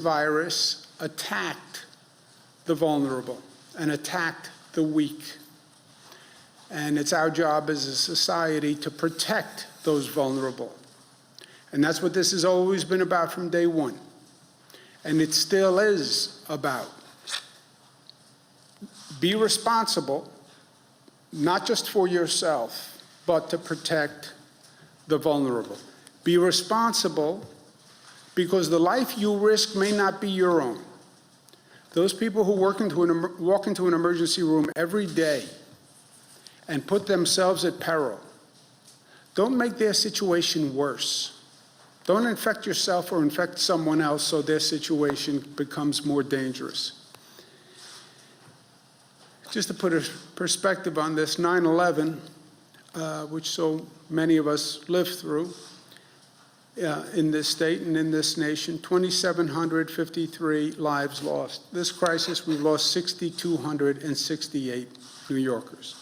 virus attacked the vulnerable and attacked the weak. And it's our job as a society to protect those vulnerable. And that's what this has always been about from day one. And it still is about. Be responsible, not just for yourself, but to protect the vulnerable. Be responsible because the life you risk may not be your own. Those people who walk into an emergency room every day and put themselves at peril, don't make their situation worse. Don't infect yourself or infect someone else so their situation becomes more dangerous. Just to put a perspective on this, 9/11, which so many of us lived through in this state and in this nation, 2,753 lives lost. This crisis, we lost 6,268 New Yorkers.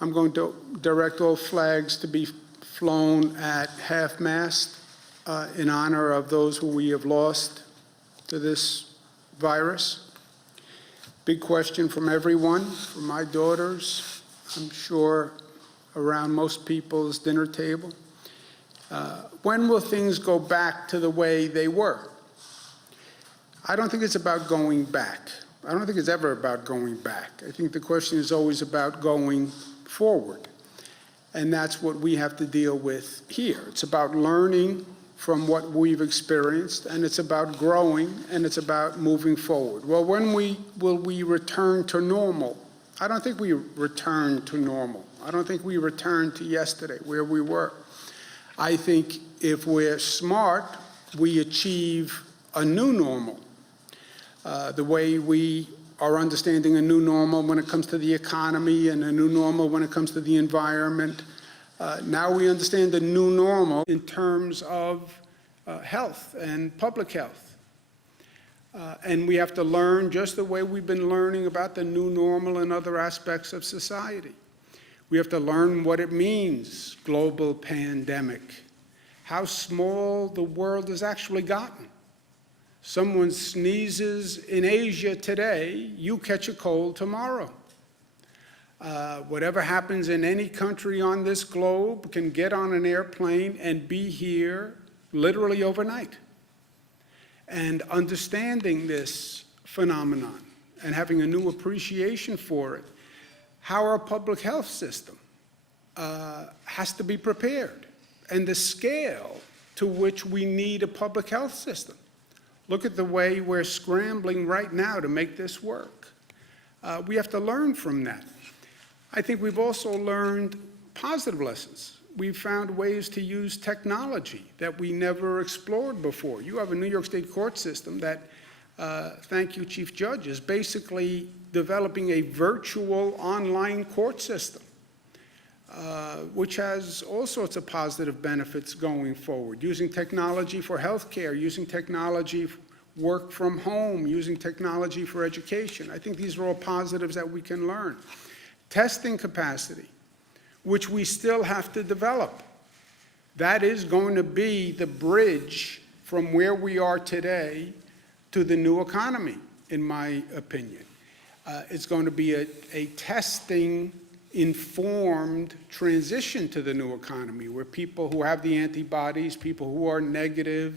I'm going to direct all flags to be flown at half-mast in honor of those who we have lost to this virus. Big question from everyone, from my daughters, I'm sure around most people's dinner table. When will things go back to the way they were? I don't think it's about going back. I don't think it's ever about going back. I think the question is always about going forward. And that's what we have to deal with here. It's about learning from what we've experienced, and it's about growing, and it's about moving forward. Well, when will we return to normal? I don't think we return to normal. I don't think we return to yesterday, where we were. I think if we're smart, we achieve a new normal. The way we are understanding a new normal when it comes to the economy and a new normal when it comes to the environment. Now we understand the new normal in terms of health and public health. And we have to learn just the way we've been learning about the new normal in other aspects of society. We have to learn what it means, global pandemic, how small the world has actually gotten. Someone sneezes in Asia today, you catch a cold tomorrow. Whatever happens in any country on this globe can get on an airplane and be here literally overnight. And understanding this phenomenon and having a new appreciation for it, how our public health system has to be prepared, and the scale to which we need a public health system. Look at the way we're scrambling right now to make this work. We have to learn from that. I think we've also learned positive lessons. We've found ways to use technology that we never explored before. You have a New York State court system that, thank you, Chief Judge, is basically developing a virtual online court system, which has all sorts of positive benefits going forward. Using technology for healthcare, using technology for work from home, using technology for education. I think these are all positives that we can learn. Testing capacity, which we still have to develop. That is going to be the bridge from where we are today to the new economy, in my opinion. It's going to be a testing-informed transition to the new economy, where people who have the antibodies, people who are negative,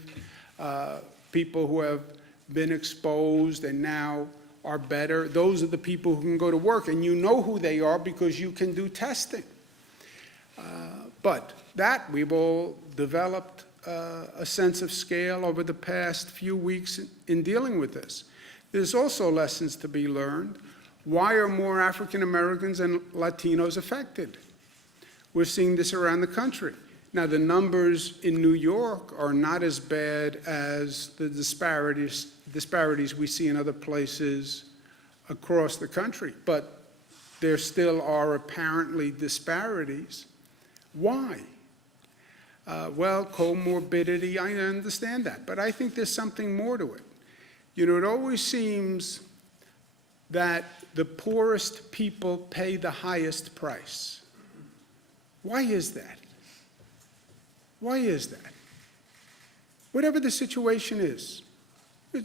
people who have been exposed and now are better, those are the people who can go to work, and you know who they are because you can do testing. But that, we've all developed a sense of scale over the past few weeks in dealing with this. There's also lessons to be learned. Why are more African Americans and Latinos affected? We're seeing this around the country. Now, the numbers in New York are not as bad as the disparities we see in other places across the country, but there still are apparently disparities. Why? Well, comorbidity, I understand that, but I think there's something more to it. You know, it always seems that the poorest people pay the highest price. Why is that? Why is that? whatever the situation is,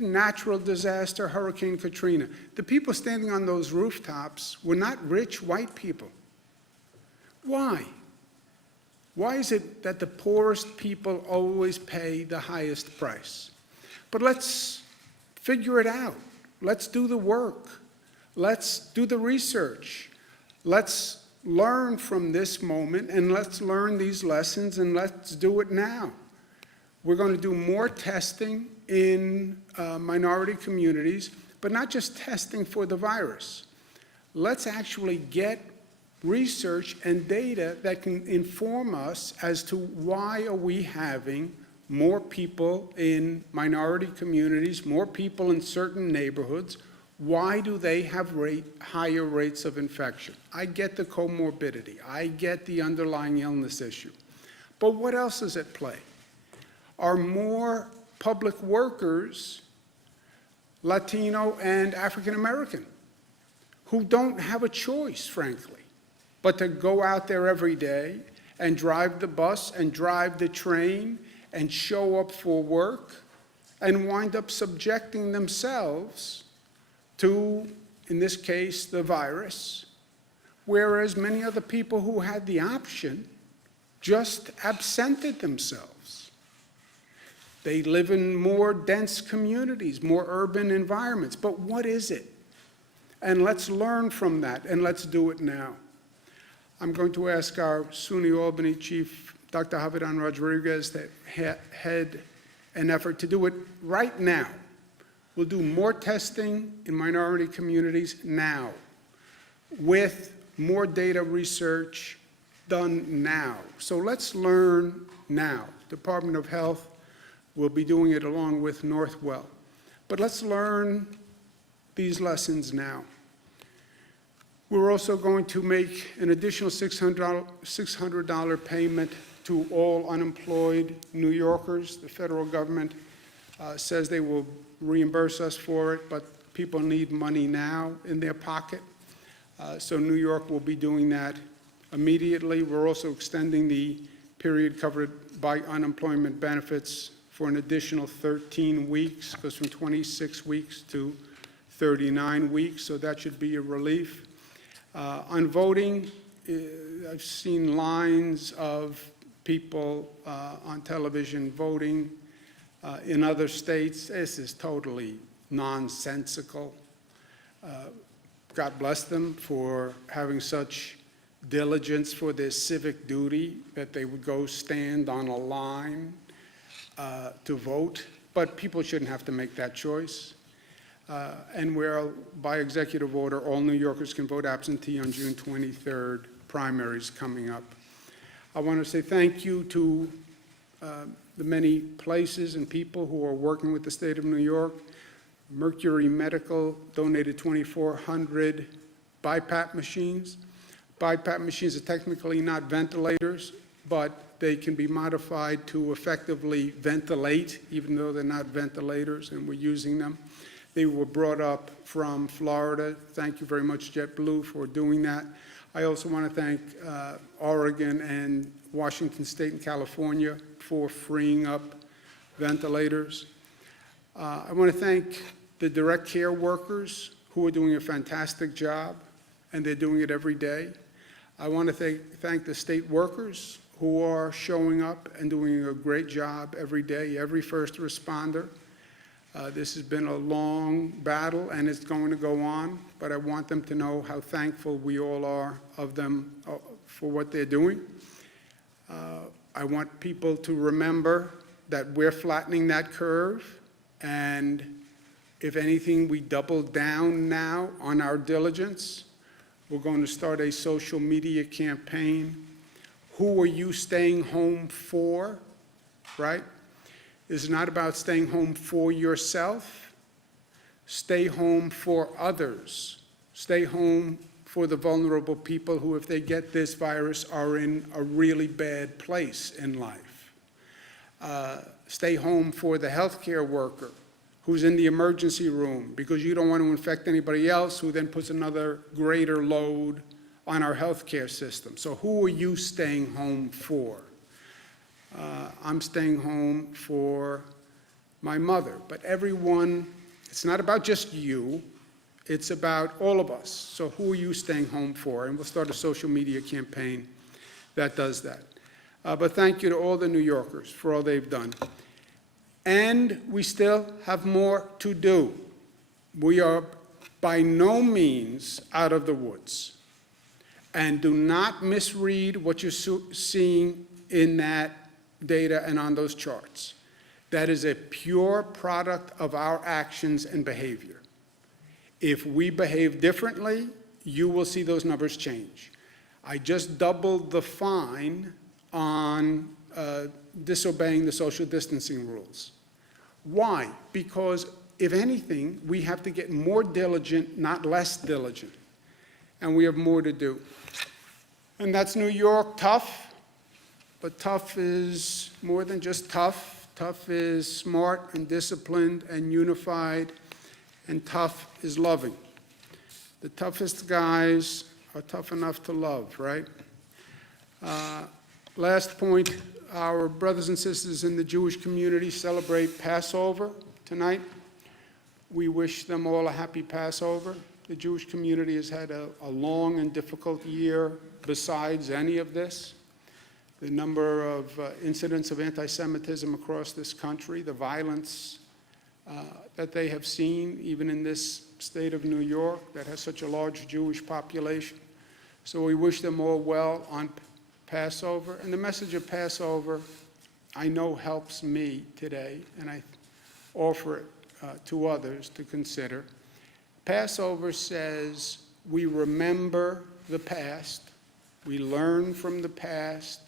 natural disaster, Hurricane Katrina, the people standing on those rooftops were not rich white people. Why? Why is it that the poorest people always pay the highest price? But let's figure it out. Let's do the work. Let's do the research. Let's learn from this moment, and let's learn these lessons, and let's do it now. We're going to do more testing in minority communities, but not just testing for the virus. Let's actually get research and data that can inform us as to why are we having more people in minority communities, more people in certain neighborhoods. Why do they have higher rates of infection? I get the comorbidity. I get the underlying illness issue. But what else is at play? Are more public workers Latino and African American who don't have a choice, frankly, but to go out there every day and drive the bus and drive the train and show up for work and wind up subjecting themselves to, in this case, the virus, whereas many other people who had the option just absented themselves. They live in more dense communities, more urban environments. But what is it? And let's learn from that, and let's do it now. I'm going to ask our SUNY Albany Chief, Dr. Javidan Rodriguez, to head an effort to do it right now. We'll do more testing in minority communities now, with more data research done now. So let's learn now. Department of Health will be doing it along with Northwell. But let's learn these lessons now. We're also going to make an additional $600 payment to all unemployed New Yorkers. The federal government says they will reimburse us for it, but people need money now in their pocket. So New York will be doing that immediately. We're also extending the period covered by unemployment benefits for an additional 13 weeks, goes from 26 weeks to 39 weeks, so that should be a relief. On voting, I've seen lines of people on television voting in other states. This is totally nonsensical. God bless them for having such diligence for their civic duty that they would go stand on a line to vote, but people shouldn't have to make that choice. And where, by executive order, all New Yorkers can vote absentee on June 23rd, primaries coming up. I want to say thank you to the many places and people who are working with the state of New York. Mercury Medical donated 2,400 BiPAP machines. BiPAP machines are technically not ventilators, but they can be modified to effectively ventilate, even though they're not ventilators, and we're using them. They were brought up from Florida. Thank you very much, JetBlue, for doing that. I also want to thank Oregon and Washington State and California for freeing up ventilators. I want to thank the direct care workers who are doing a fantastic job, and they're doing it every day. I want to thank the state workers who are showing up and doing a great job every day, every first responder. This has been a long battle, and it's going to go on, but I want them to know how thankful we all are of them for what they're doing. I want people to remember that we're flattening that curve, and if anything, we double down now on our diligence. We're going to start a social media campaign. Who are you staying home for, right? It's not about staying home for yourself. Stay home for others. Stay home for the vulnerable people who, if they get this virus, are in a really bad place in life. Stay home for the healthcare worker who's in the emergency room because you don't want to infect anybody else, who then puts another greater load on our healthcare system. So who are you staying home for? I'm staying home for my mother, but everyone. It's not about just you, it's about all of us. So who are you staying home for? And we'll start a social media campaign that does that. But thank you to all the New Yorkers for all they've done. And we still have more to do. We are by no means out of the woods. And do not misread what you're seeing in that data and on those charts. That is a pure product of our actions and behavior. If we behave differently, you will see those numbers change. I just doubled the fine on disobeying the social distancing rules. Why? Because if anything, we have to get more diligent, not less diligent. And we have more to do. And that's New York, tough. But tough is more than just tough. Tough is smart and disciplined and unified. And tough is loving. The toughest guys are tough enough to love, right? Last point, our brothers and sisters in the Jewish community celebrate Passover tonight. We wish them all a happy Passover. The Jewish community has had a long and difficult year besides any of this. The number of incidents of anti-Semitism across this country, the violence that they have seen, even in this state of New York that has such a large Jewish population. So we wish them all well on Passover. And the message of Passover, I know, helps me today, and I offer it to others to consider. Passover says we remember the past, we learn from the past,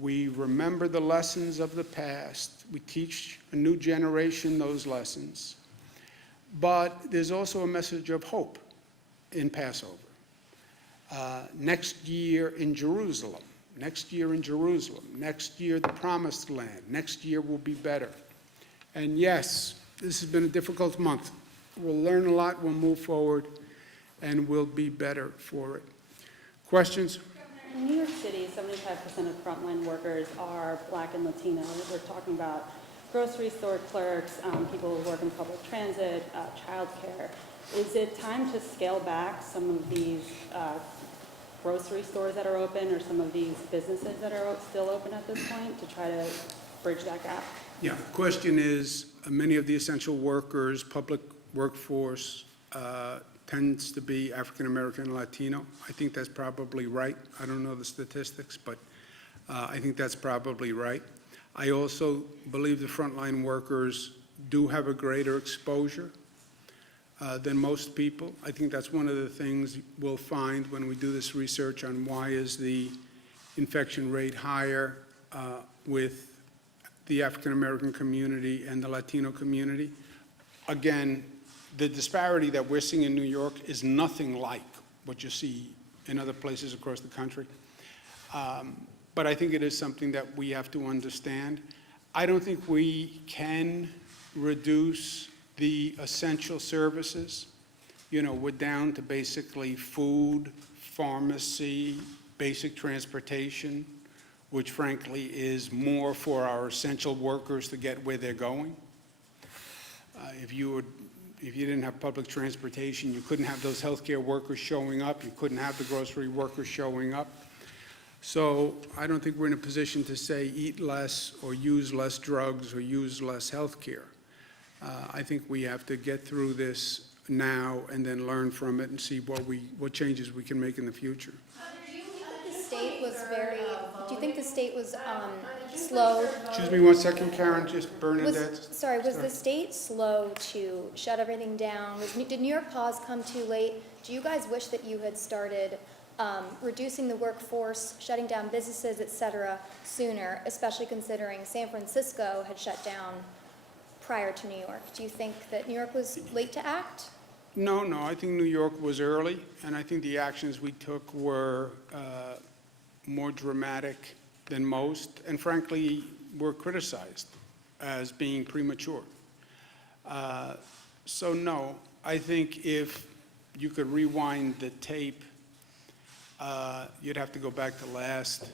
we remember the lessons of the past, we teach a new generation those lessons. But there's also a message of hope in Passover. Next year in Jerusalem, next year in Jerusalem, next year the Promised Land, next year will be better. And yes, this has been a difficult month. We'll learn a lot, we'll move forward, and we'll be better for it. Questions? In New York City, 75% of frontline workers are Black and Latino. We're talking about grocery store clerks, people who work in public transit, childcare. Is it time to scale back some of these grocery stores that are open or some of these businesses that are still open at this point to try to bridge that gap? Yeah, the question is, many of the essential workers, public workforce, tends to be African American and Latino. I think that's probably right. I don't know the statistics, but I think that's probably right. I also believe the frontline workers do have a greater exposure than most people. I think that's one of the things we'll find when we do this research on why is the infection rate higher with the African American community and the Latino community. Again, the disparity that we're seeing in New York is nothing like what you see in other places across the country. But I think it is something that we have to understand. I don't think we can reduce the essential services. You know, we're down to basically food, pharmacy, basic transportation, which frankly is more for our essential workers to get where they're going. If you didn't have public transportation, you couldn't have those healthcare workers showing up, you couldn't have the grocery workers showing up. So I don't think we're in a position to say eat less or use less drugs or use less healthcare. I think we have to get through this now and then learn from it and see what changes we can make in the future. Do you think the state was slow? Excuse me one second, Karen, just Bernadette. Was the state slow to shut everything down? Did New York pause come too late? Do you guys wish that you had started reducing the workforce, shutting down businesses, et cetera, sooner, especially considering San Francisco had shut down prior to New York? Do you think that New York was late to act? No, I think New York was early, and I think the actions we took were more dramatic than most, and frankly, were criticized as being premature. So no, I think if you could rewind the tape, you'd have to go back to last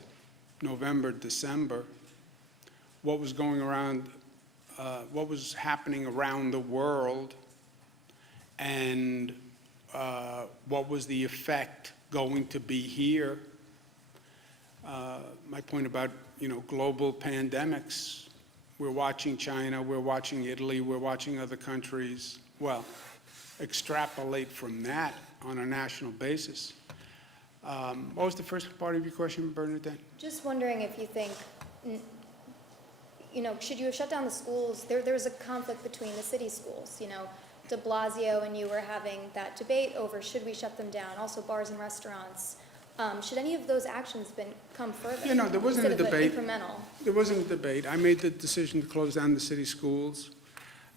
November, December. What was going around what was happening around the world and what was the effect going to be here. My point about, global pandemics, we're watching China, we're watching Italy, we're watching other countries. Well, extrapolate from that on a national basis. What was the first part of your question, Bernadette? Just wondering if you think, should you have shut down the schools? There was a conflict between the city schools, de Blasio and you were having that debate over should we shut them down, also bars and restaurants. Should any of those actions come further? There wasn't a instead of debate. Incremental. There wasn't a debate. I made the decision to close down the city schools.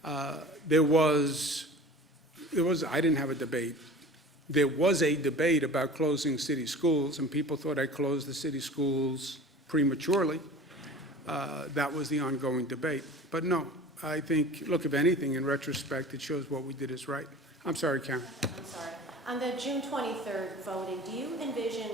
I didn't have a debate. There was a debate about closing city schools, and people thought I closed the city schools prematurely. That was the ongoing debate. But no, I think, look, if anything, in retrospect, it shows what we did is right. I'm sorry, Karen. I'm sorry. On the June 23rd voting, do you envision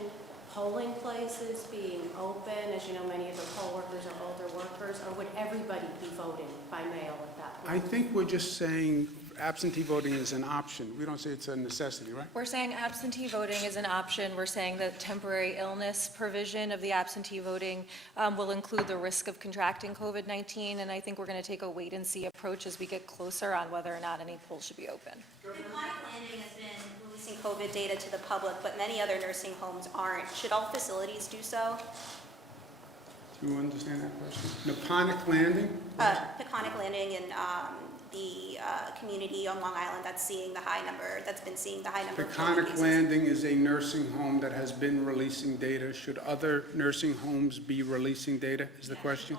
polling places being open? As you know, many of the poll workers are older workers, or would everybody be voting by mail at that point? I think we're just saying absentee voting is an option. We don't say it's a necessity, right? We're saying absentee voting is an option. We're saying that temporary illness provision of the absentee voting will include the risk of contracting COVID-19, and I think we're going to take a wait-and-see approach as we get closer on whether or not any polls should be open. Chronic Landing has been releasing COVID data to the public, but many other nursing homes aren't. Should all facilities do so? Do you understand that question? Naponic Landing? Peconic Landing and the community on Long Island that's been seeing the high number of COVID Peconic cases. Landing is a nursing home that has been releasing data. Should other nursing homes be releasing data, is the question?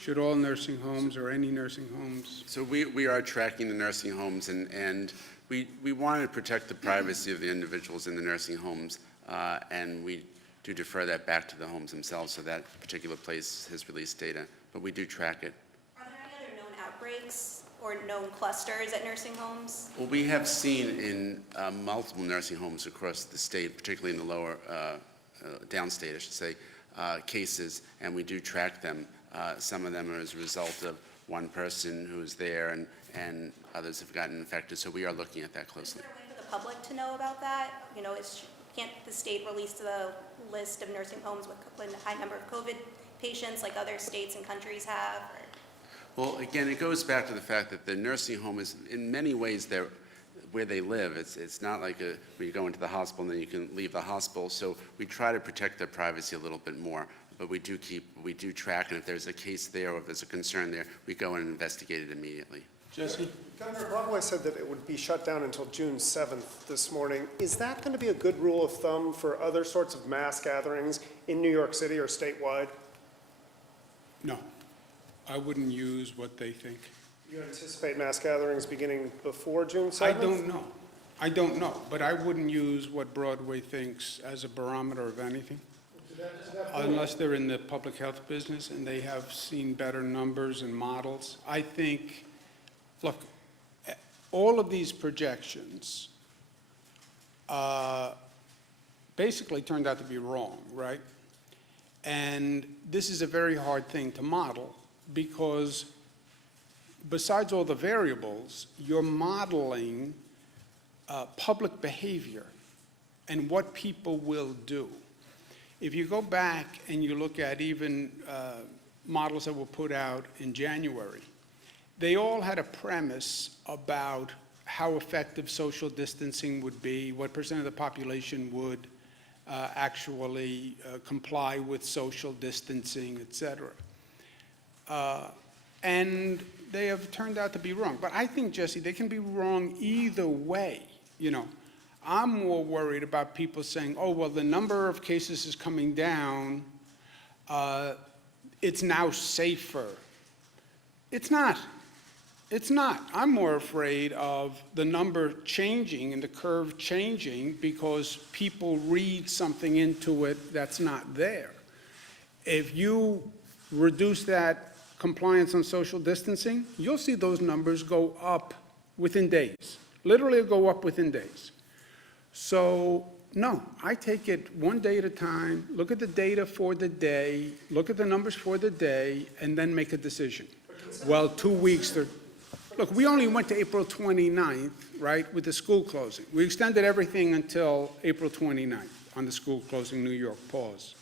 Should all nursing homes or any nursing homes? So we are tracking the nursing homes, and we want to protect the privacy of the individuals in the nursing homes, and we do defer that back to the homes themselves, so that particular place has released data, but we do track it. Are there any other known outbreaks or known clusters at nursing homes? Well, we have seen in multiple nursing homes across the state, particularly in the lower, downstate, I should say, cases, and we do track them. Some of them are as a result of one person who's there, and others have gotten infected, so we are looking at that closely. Is there a way for the public to know about that? Can't the state release the list of nursing homes with a high number of COVID patients like other states and countries have? Well, again, it goes back to the fact that the nursing home is, in many ways, where they live. It's not like where you go into the hospital and then you can leave the hospital. So we try to protect their privacy a little bit more. But we do track, and if there's a case there or if there's a concern there, we go in and investigate it immediately. Jesse? Governor Broadway said that it would be shut down until June 7th this morning. Is that going to be a good rule of thumb for other sorts of mass gatherings in New York City or statewide? No, I wouldn't use what they think. You anticipate mass gatherings beginning before June 7th? I don't know, but I wouldn't use what Broadway thinks as a barometer of anything. Unless they're in the public health business and they have seen better numbers and models. I think, look, all of these projections basically turned out to be wrong, right? And this is a very hard thing to model because besides all the variables, you're modeling public behavior and what people will do. If you go back and you look at even models that were put out in January, they all had a premise about how effective social distancing would be, what percent of the population would actually comply with social distancing, et cetera. And they have turned out to be wrong. But I think, Jesse, they can be wrong either way, I'm more worried about people saying, oh, well, the number of cases is coming down. It's now safer. It's not. It's not. I'm more afraid of the number changing and the curve changing because people read something into it that's not there. If you reduce that compliance on social distancing, you'll see those numbers go up within days. Literally go up within days. So, no, I take it one day at a time, look at the data for the day, look at the numbers for the day, and then make a decision. Well, 2 weeks, look, we only went to April 29th, right, with the school closing. We extended everything until April 29th on the school closing, New York pause.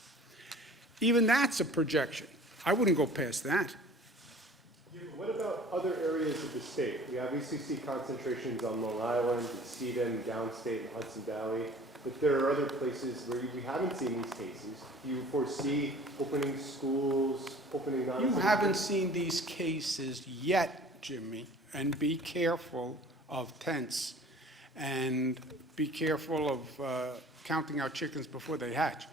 Even that's a projection. I wouldn't go past that. Yeah, but what about other areas of the state? We obviously see concentrations on Long Island, Stephen, downstate, and Hudson Valley, but there are other places where we haven't seen these cases. Do you foresee opening schools, opening non- You haven't seen these cases yet, Jimmy, and be careful of tense, and be careful of counting our chickens before they hatch.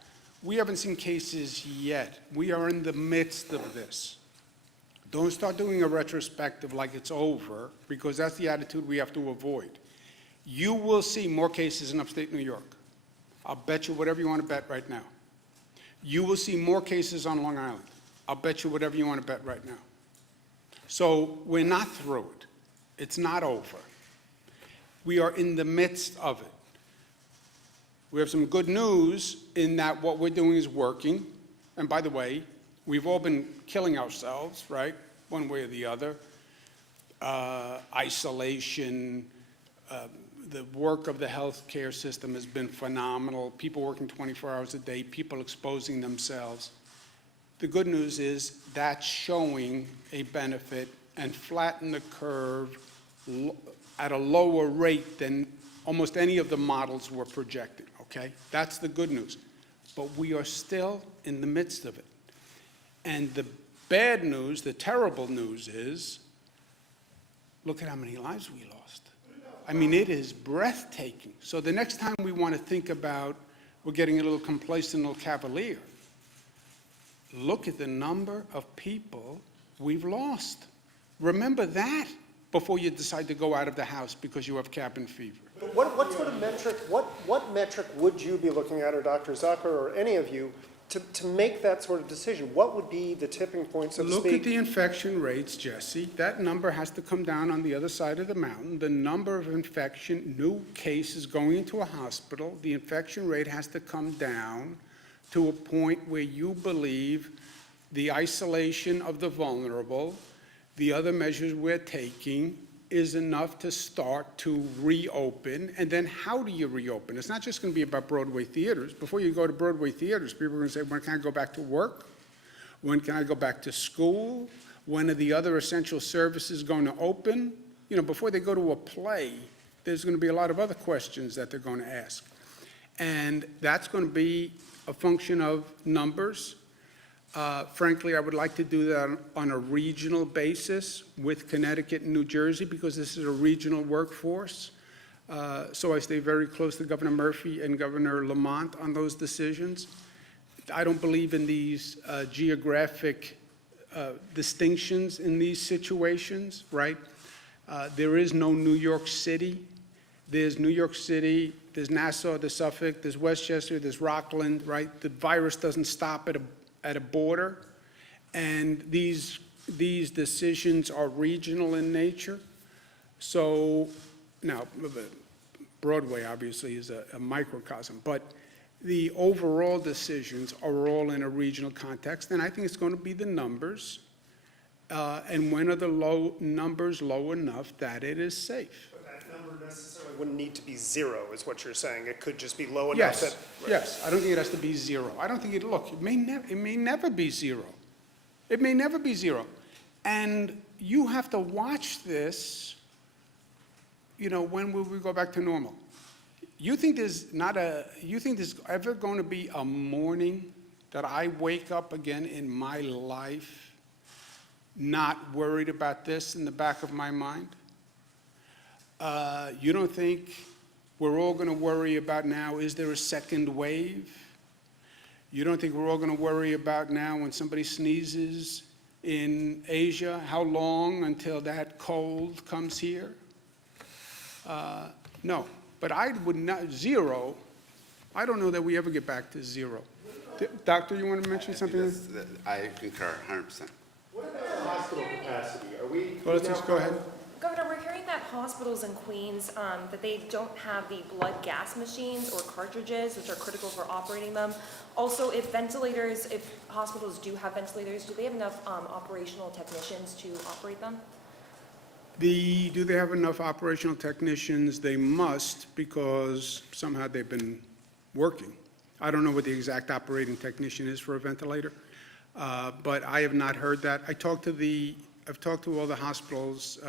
We haven't seen cases yet. We are in the midst of this. Don't start doing a retrospective like it's over, because that's the attitude we have to avoid. You will see more cases in upstate New York. I'll bet you whatever you want to bet right now. You will see more cases on Long Island. I'll bet you whatever you want to bet right now. So we're not through it. It's not over. We are in the midst of it. We have some good news in that what we're doing is working. And by the way, we've all been killing ourselves, right? One way or the other. Isolation, the work of the healthcare system has been phenomenal. People working 24 hours a day, people exposing themselves. The good news is that's showing a benefit and flatten the curve at a lower rate than almost any of the models were projecting, okay? That's the good news. But we are still in the midst of it. And the bad news, the terrible news is, look at how many lives we lost. I mean, it is breathtaking. So the next time we want to think about, we're getting a little complacent, a little cavalier, look at the number of people we've lost. Remember that before you decide to go out of the house because you have cabin fever. What sort of metric, what metric would you be looking at, or Dr. Zucker, or any of you, to make that sort of decision? What would be the tipping point, so to speak? Look at the infection rates, Jesse. That number has to come down on the other side of the mountain. The number of new cases going into a hospital, the infection rate has to come down to a point where you believe the isolation of the vulnerable, the other measures we're taking, is enough to start to reopen. And then how do you reopen? It's not just going to be about Broadway theaters. Before you go to Broadway theaters, people are going to say, when can I go back to work? When can I go back to school? When are the other essential services going to open? You know, before they go to a play, there's going to be a lot of other questions that they're going to ask. And that's going to be a function of numbers. Frankly, I would like to do that on a regional basis with Connecticut and New Jersey, because this is a regional workforce. So I stay very close to Governor Murphy and Governor Lamont on those decisions. I don't believe in these geographic distinctions in these situations, right? There is no New York City. There's New York City, there's Nassau, there's Suffolk, there's Westchester, there's Rockland, right? The virus doesn't stop at a border, and these decisions are regional in nature. So now, Broadway obviously is a microcosm, but the overall decisions are all in a regional context, and I think it's going to be the numbers, and when are the numbers low enough that it is safe? But that number necessarily wouldn't need to be zero, is what you're saying. It could just be low enough Yes, that... yes, I don't think it has to be zero. I don't think it may never be zero. It may never be zero. And you have to watch this, you know, when will we go back to normal? You think there's ever going to be a morning that I wake up again in my life not worried about this in the back of my mind? You don't think we're all going to worry about now, is there a second wave? You don't think we're all going to worry about now when somebody sneezes in Asia, how long until that cold comes here? No, but I would not, zero, I don't know that we ever get back to zero. Doctor, you want to mention something? I concur 100%. What about the hospital capacity? Are we? Well, let's just go ahead. Governor, we're hearing that hospitals in Queens, that they don't have the blood gas machines or cartridges, which are critical for operating them. Also, if hospitals do have ventilators, do they have enough operational technicians to operate them? Do they have enough operational technicians? They must, because somehow they've been working. I don't know what the exact operating technician is for a ventilator, but I have not heard that. I've talked to all the hospitals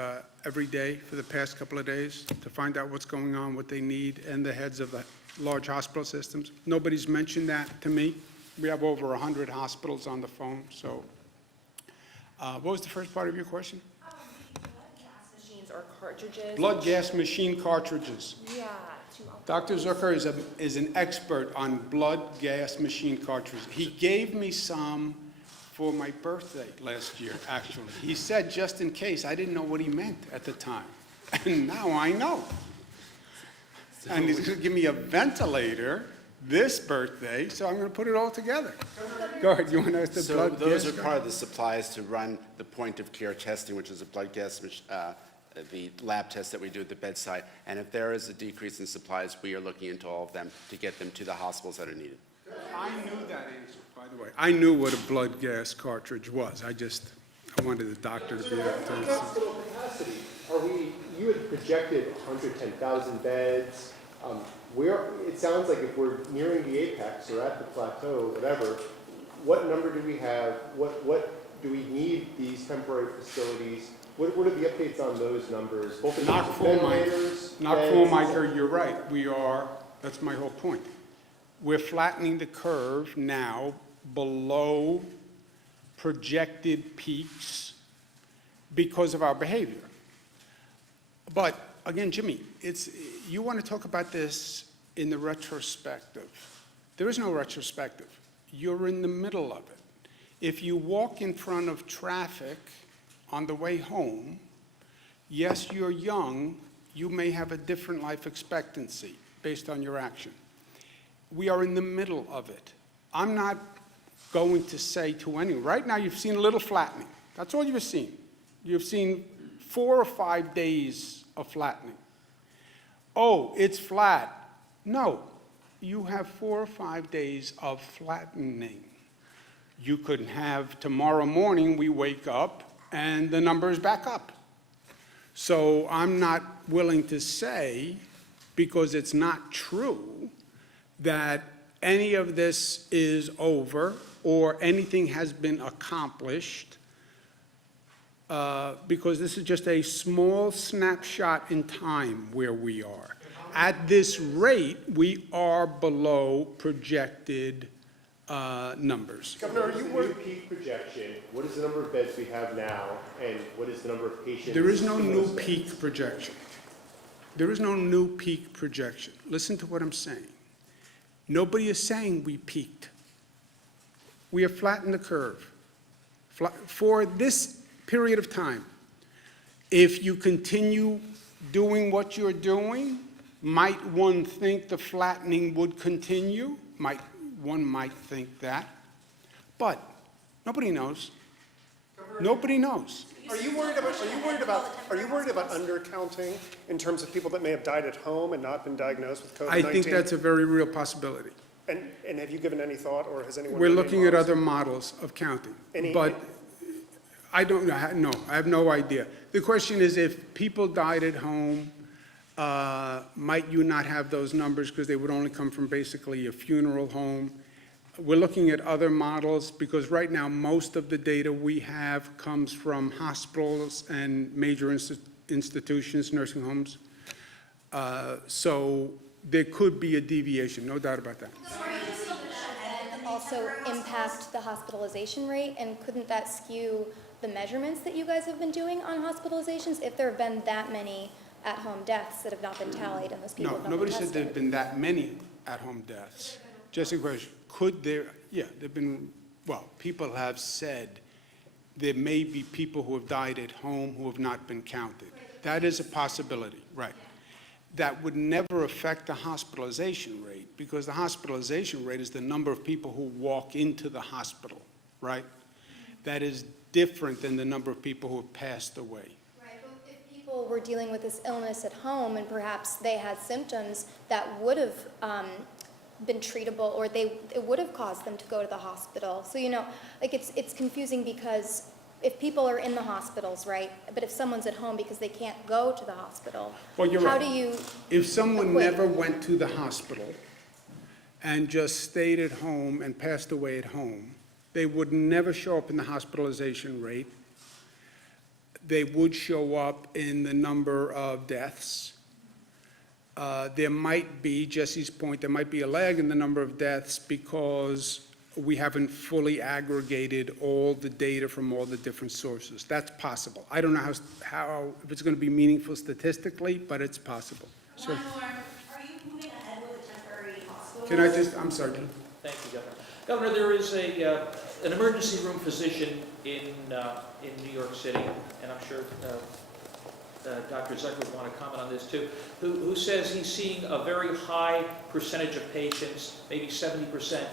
every day for the past couple of days to find out what's going on, what they need, and the heads of the large hospital systems. Nobody's mentioned that to me. We have over 100 hospitals on the phone, so. What was the first part of your question? Blood gas machines or cartridges? Blood gas machine cartridges. Yeah. to operate. Dr. Zucker is an expert on blood gas machine cartridges. He gave me some for my birthday last year, actually. He said, just in case. I didn't know what he meant at the time. And now I know. And he's going to give me a ventilator this birthday, so I'm going to put it all together. Go ahead, you want to ask the So blood those gas? are part of the supplies to run the point-of-care testing, which is a blood gas, the lab test that we do at the bedside. And if there is a decrease in supplies, we are looking into all of them to get them to the hospitals that are needed. I knew that answer, by the way. I knew what a blood gas cartridge was. I wanted the doctor to be able to. Hospital capacity, you had projected 110,000 beds. It sounds like if we're nearing the apex or at the plateau, whatever, what number do we have? What do we need these temporary facilities? What are the updates on those numbers? Both in terms of ventilators, beds? You're right. That's my whole point. We're flattening the curve now below projected peaks because of our behavior. But again, Jimmy, you want to talk about this in the retrospective. There is no retrospective. You're in the middle of it. If you walk in front of traffic on the way home, yes, you're young, you may have a different life expectancy based on your action. We are in the middle of it. I'm not going to say to anyone, right now you've seen a little flattening. That's all you've seen. You've seen 4 or 5 days of flattening. Oh, it's flat. No, you have 4 or 5 days of flattening. You could have tomorrow morning we wake up and the number is back up. So I'm not willing to say, because it's not true, that any of this is over or anything has been accomplished, because this is just a small snapshot in time where we are. At this rate, we are below projected numbers. Governor, are you worried? Peak projection, what is the number of beds we have now, and what is the number of patients? There is no in new those beds? peak projection. There is no new peak projection. Listen to what I'm saying. Nobody is saying we peaked. We have flattened the curve. For this period of time, if you continue doing what you're doing, might one think the flattening would continue? One might think that. But nobody knows. Nobody knows. Are you worried about undercounting in terms of people that may have died at home and not been diagnosed with COVID-19? I think that's a very real possibility. And have you given any thought, or has anyone? We're done any looking at models? other models of counting. Any- But I don't know, no, I have no idea. The question is, if people died at home, might you not have those numbers because they would only come from basically a funeral home? We're looking at other models because right now most of the data we have comes from hospitals and major institutions, nursing homes. So there could be a deviation, no doubt about that. Also impact the hospitalization rate, and couldn't that skew the measurements that you guys have been doing on hospitalizations if there have been that many at-home deaths that have not been tallied and those people No, have not nobody been said there tested? have been that many at-home deaths. Just a question, could there, yeah, there've been, well, people have said there may be people who have died at home who have not been counted. That is a possibility, right. That would never affect the hospitalization rate, because the hospitalization rate is the number of people who walk into the hospital, right? That is different than the number of people who have passed away. Right, but if people people were dealing with this illness at home and perhaps they had symptoms that would have been treatable, or it would have caused them to go to the hospital. So, like it's confusing because if people are in the hospitals, right, but if someone's at home because they can't go to the hospital, Well, you're how right. do you, If someone Wait. never went to the hospital and just stayed at home and passed away at home, they would never show up in the hospitalization rate. They would show up in the number of deaths. There might be, Jesse's point, there might be a lag in the number of deaths because we haven't fully aggregated all the data from all the different sources. That's possible. I don't know if it's going to be meaningful statistically, but it's possible. Sure. One more, are you moving ahead with a temporary hospital? Can I just, I'm sorry, Jim. Thank you, Governor. Governor, there is an emergency room physician in New York City, and I'm sure Dr. Zucker would want to comment on this too, who says he's seeing a very high percentage of patients, maybe 70%,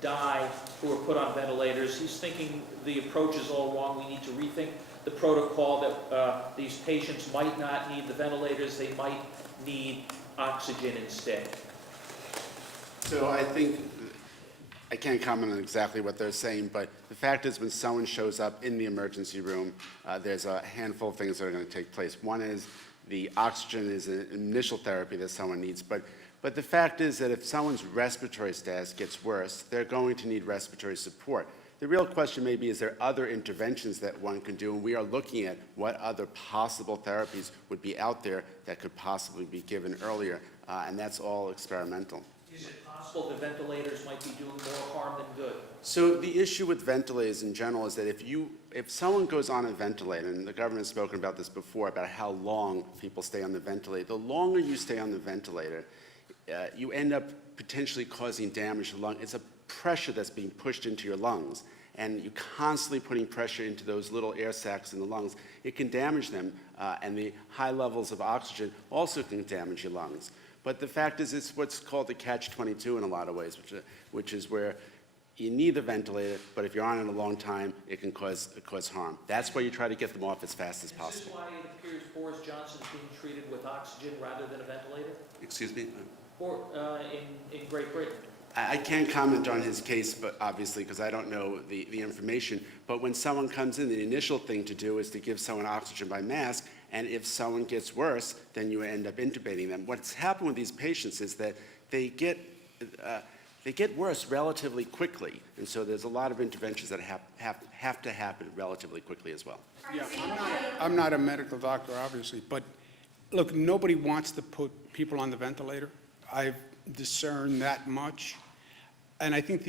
die who are put on ventilators. He's thinking the approach is all wrong. We need to rethink the protocol, that these patients might not need the ventilators. They might need oxygen instead. So I think, I can't comment on exactly what they're saying, but the fact is when someone shows up in the emergency room, there's a handful of things that are going to take place. One is the oxygen is an initial therapy that someone needs, but the fact is that if someone's respiratory status gets worse, they're going to need respiratory support. The real question may be, is there other interventions that one can do? And we are looking at what other possible therapies would be out there that could possibly be given earlier, and that's all experimental. Is it possible the ventilators might be doing more harm than good? So the issue with ventilators in general is that if someone goes on a ventilator, and the government has spoken about this before, about how long people stay on the ventilator, the longer you stay on the ventilator, you end up potentially causing damage to the lung. It's a pressure that's being pushed into your lungs, and you're constantly putting pressure into those little air sacs in the lungs. It can damage them, and the high levels of oxygen also can damage your lungs. But the fact is, it's what's called the catch-22 in a lot of ways, which is where you need the ventilator, but if you're on it a long time, it can cause harm. That's why you try to get them off as fast as possible. Is this why it appears Boris Johnson's being treated with oxygen rather than a ventilator? Excuse me? Or in Great Britain? I can't comment on his case, but obviously, because I don't know the information. But when someone comes in, the initial thing to do is to give someone oxygen by mask, and if someone gets worse, then you end up intubating them. What's happened with these patients is that they get worse relatively quickly, and so there's a lot of interventions that have to happen relatively quickly as well. Yeah, I'm not a medical doctor, obviously, but look, nobody wants to put people on the ventilator. I've discerned that much. And I think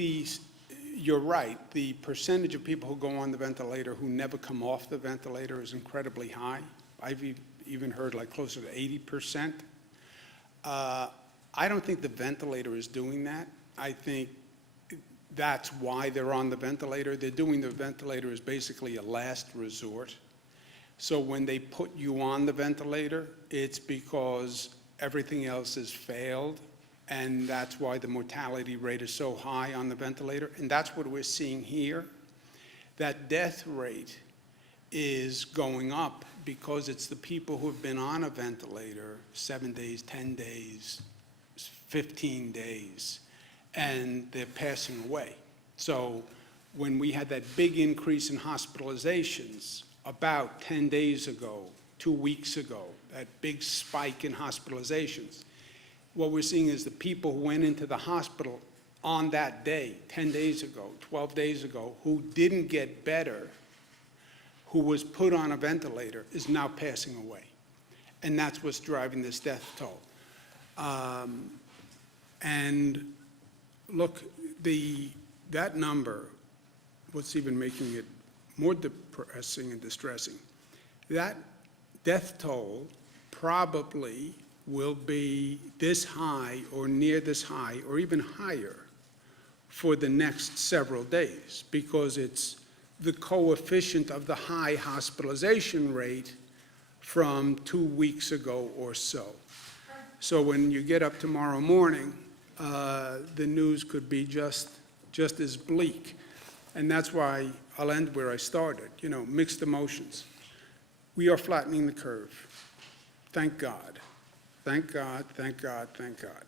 you're right, the percentage of people who go on the ventilator who never come off the ventilator is incredibly high. I've even heard like closer to 80%. I don't think the ventilator is doing that. I think that's why they're on the ventilator. They're doing the ventilator as basically a last resort. So when they put you on the ventilator, it's because everything else has failed, and that's why the mortality rate is so high on the ventilator. And that's what we're seeing here. That death rate is going up because it's the people who have been on a ventilator 7 days, 10 days, 15 days, and they're passing away. So when we had that big increase in hospitalizations about 10 days ago, 2 weeks ago, that big spike in hospitalizations, what we're seeing is the people who went into the hospital on that day, 10 days ago, 12 days ago, who didn't get better, who was put on a ventilator, is now passing away. And that's what's driving this death toll. And look, that number, what's even making it more depressing and distressing, that death toll probably will be this high or near this high or even higher for the next several days, because it's the coefficient of the high hospitalization rate from 2 weeks ago or so. So when you get up tomorrow morning, the news could be just as bleak. And that's why I'll end where I started, mixed emotions. We are flattening the curve. thank God. Thank God, thank God, thank God.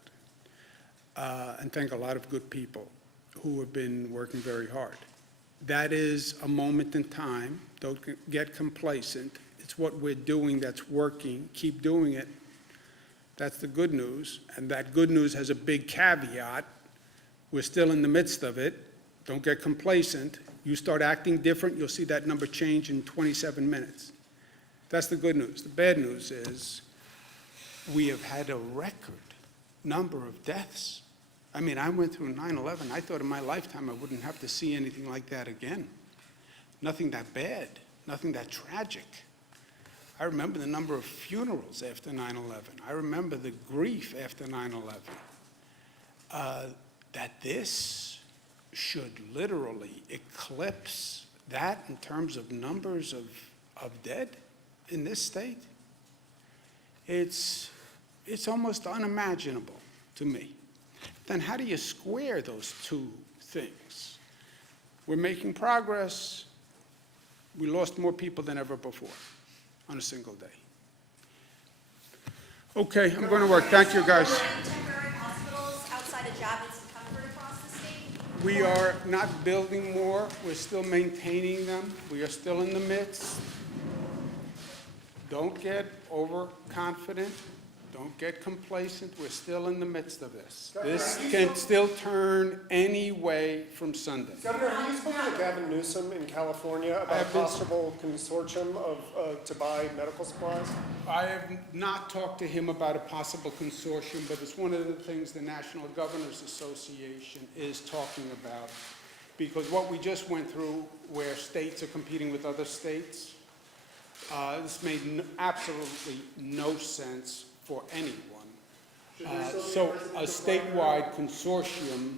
And thank a lot of good people who have been working very hard. That is a moment in time. Don't get complacent. It's what we're doing that's working. Keep doing it. That's the good news. And that good news has a big caveat. We're still in the midst of it. Don't get complacent. You start acting different, you'll see that number change in 27 minutes. That's the good news. The bad news is we have had a record number of deaths. I mean, I went through 9/11. I thought in my lifetime I wouldn't have to see anything like that again. Nothing that bad, nothing that tragic. I remember the number of funerals after 9/11. I remember the grief after 9/11. That this should literally eclipse that in terms of numbers of dead in this state, it's almost unimaginable to me. Then how do you square those two things? We're making progress. We lost more people than ever before on a single day. Okay, I'm going to work. Thank you, guys. Temporary hospitals outside of job and comfort across the state? We are not building more. We're still maintaining them. We are still in the midst. Don't get overconfident. Don't get complacent. We're still in the midst of this. This can still turn any way from Sunday. Governor, have you spoken to Gavin Newsom in California about a have been- possible consortium to buy medical supplies? I have not talked to him about a possible consortium, but it's one of the things the National Governors Association is talking about. Because what we just went through, where states are competing with other states, this made absolutely no sense for anyone. So a statewide consortium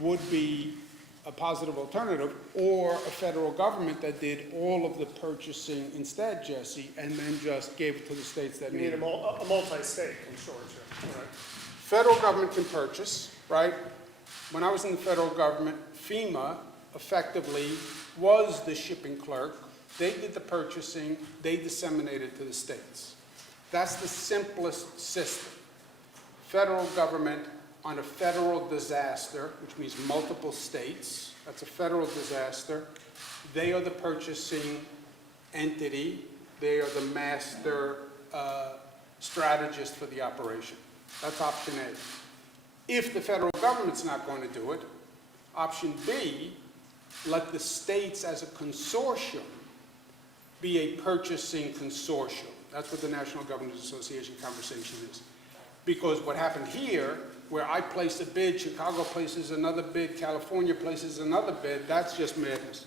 would be a positive alternative, or a federal government that did all of the purchasing instead, Jesse, and then just gave it to the states that You need need it. a multi-state consortium, all right? Federal government can purchase, right? When I was in the federal government, FEMA effectively was the shipping clerk. They did the purchasing, they disseminated to the states. That's the simplest system. Federal government on a federal disaster, which means multiple states, that's a federal disaster. They are the purchasing entity. They are the master strategist for the operation. That's option A. If the federal government's not going to do it, option B, let the states as a consortium be a purchasing consortium. That's what the National Governors Association conversation is. Because what happened here, where I place a bid, Chicago places another bid, California places another bid, that's just madness.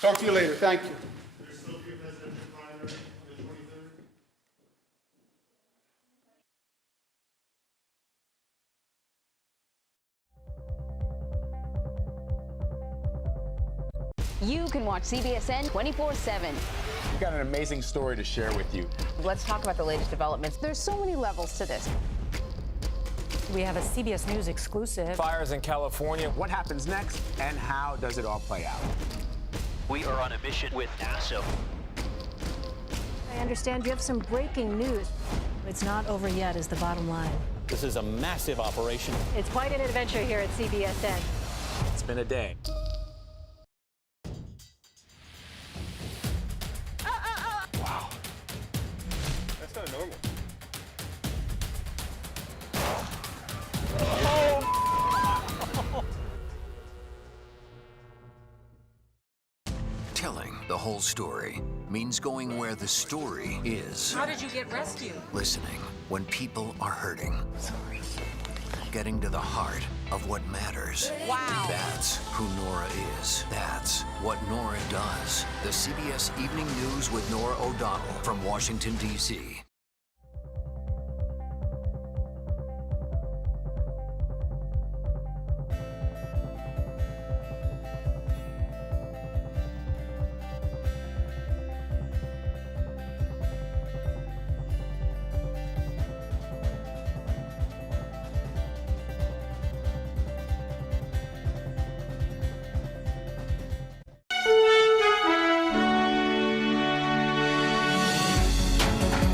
Talk to you later. Thank you. There's still be a presidential primary on the 23rd? You can watch CBSN 24/7. We've got an amazing story to share with you. Let's talk about the latest developments. There's so many levels to this. We have a CBS News exclusive. Fires in California. What happens next, and how does it all play out? We are on a mission with NASA. I understand you have some breaking news. It's not over yet, is the bottom line. This is a massive operation. It's quite an adventure here at CBSN. It's been a day. Wow. That's not normal. Telling the whole story means going where the story is. How did you get rescued? Listening when people are hurting. Getting to the heart of what matters. Wow. That's who Nora is. That's what Nora does. The CBS Evening News with Nora O'Donnell from Washington, D.C.